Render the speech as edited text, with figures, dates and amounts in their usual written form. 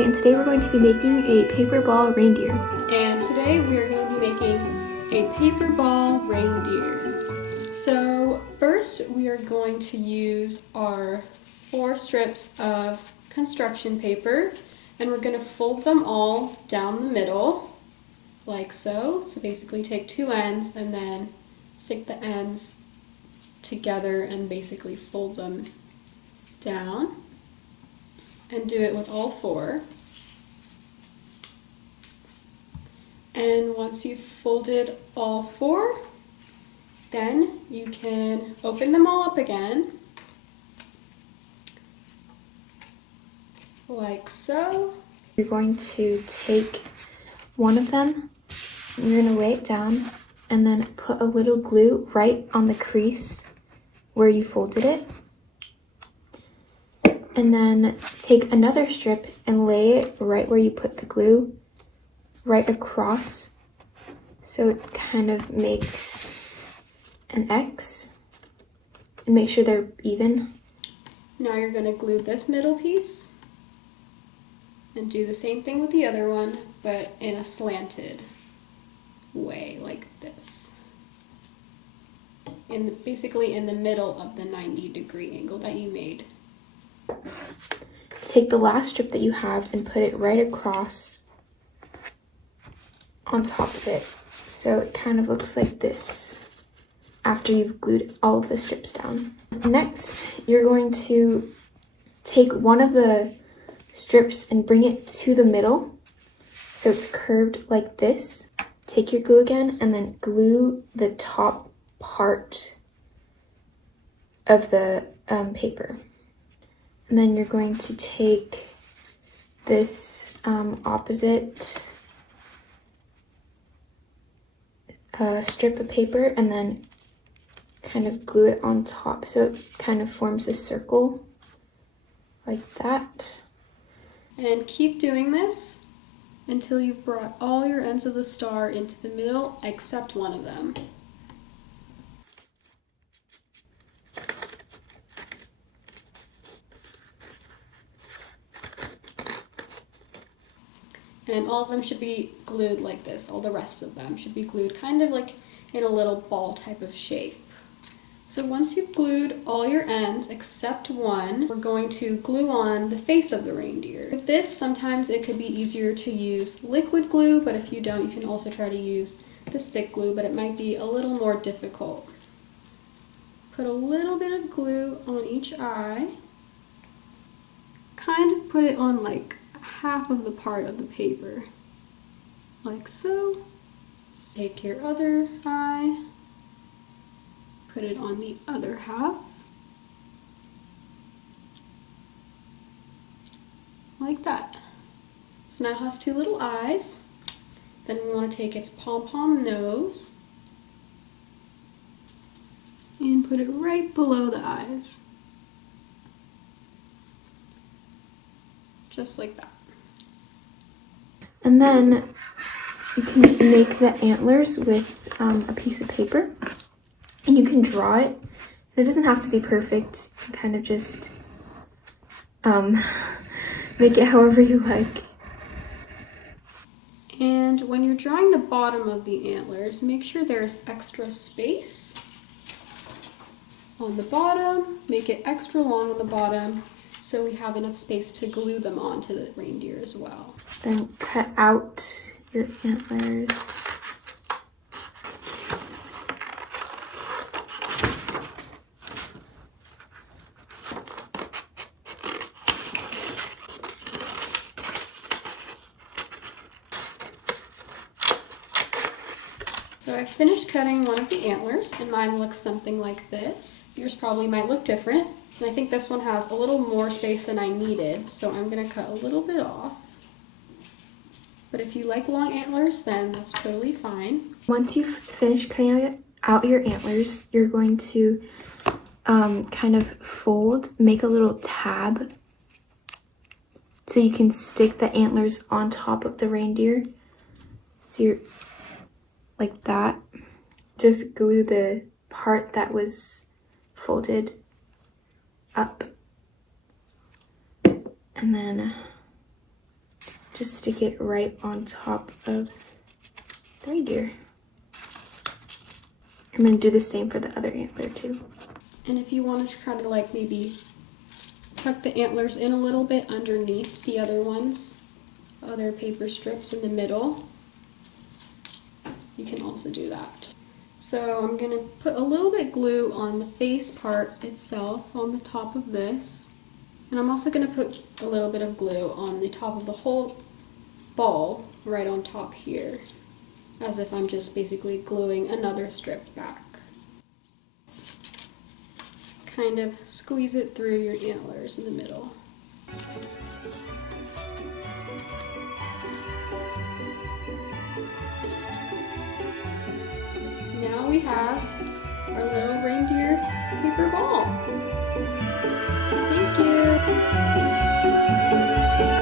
Zoe, and today we're going to be making a paper ball reindeer. And today we are going to be making a paper ball reindeer. So first we are going to use our 4 strips of construction paper, and we're going to fold them all down the middle like so. So basically take 2 ends and then stick the ends together and basically fold them down, and do it with all 4. And once you've folded all 4, then you can open them all up again, like so. You're going to take one of them, you're going to lay it down, and then put a little glue right on the crease where you folded it. And then take another strip and lay it right where you put the glue, right across, so it kind of makes an X, and make sure they're even. Now you're going to glue this middle piece and do the same thing with the other one, but in a slanted way like this, basically in the middle of the 90-degree angle that you made. Take the last strip that you have and put it right across on top of it, so it kind of looks like this after you've glued all of the strips down. Next, you're going to take one of the strips and bring it to the middle so it's curved like this. Take your glue again and then glue the top part of the paper. And then you're going to take this opposite strip of paper and then kind of glue it on top so it kind of forms a circle like that. And keep doing this until you've brought all your ends of the star into the middle except one of them. And all of them should be glued like this. All the rest of them should be glued kind of like in a little ball type of shape. So once you've glued all your ends except one, we're going to glue on the face of the reindeer. With this, sometimes it could be easier to use liquid glue, but if you don't, you can also try to use the stick glue, but it might be a little more difficult. Put a little bit of glue on each eye. Kind of put it on like half of the part of the paper, like so. Take your other eye, put it on the other half, like that. So now it has 2 little eyes. Then we want to take its pom-pom nose and put it right below the eyes, just like that. And then you can make the antlers with a piece of paper, and you can draw it. It doesn't have to be perfect. You kind of just make it however you like. And when you're drawing the bottom of the antlers, make sure there's extra space on the bottom. Make it extra long on the bottom so we have enough space to glue them onto the reindeer as well. Then cut out your antlers. So I finished cutting one of the antlers, and mine looks something like this. Yours probably might look different, and I think this one has a little more space than I needed, so I'm going to cut a little bit off. But if you like long antlers, then that's totally fine. Once you've finished cutting out your antlers, you're going to kind of fold, make a little tab so you can stick the antlers on top of the reindeer. So you're like that. Just glue the part that was folded up, and then just stick it right on top of the reindeer. I'm going to do the same for the other antler too. And if you wanted to kind of like maybe tuck the antlers in a little bit underneath the other ones, other paper strips in the middle, you can also do that. So I'm going to put a little bit glue on the face part itself on the top of this. And I'm also going to put a little bit of glue on the top of the whole ball right on top here, as if I'm just basically gluing another strip back. Kind of squeeze it through your antlers in the middle. Now we have our little reindeer paper ball.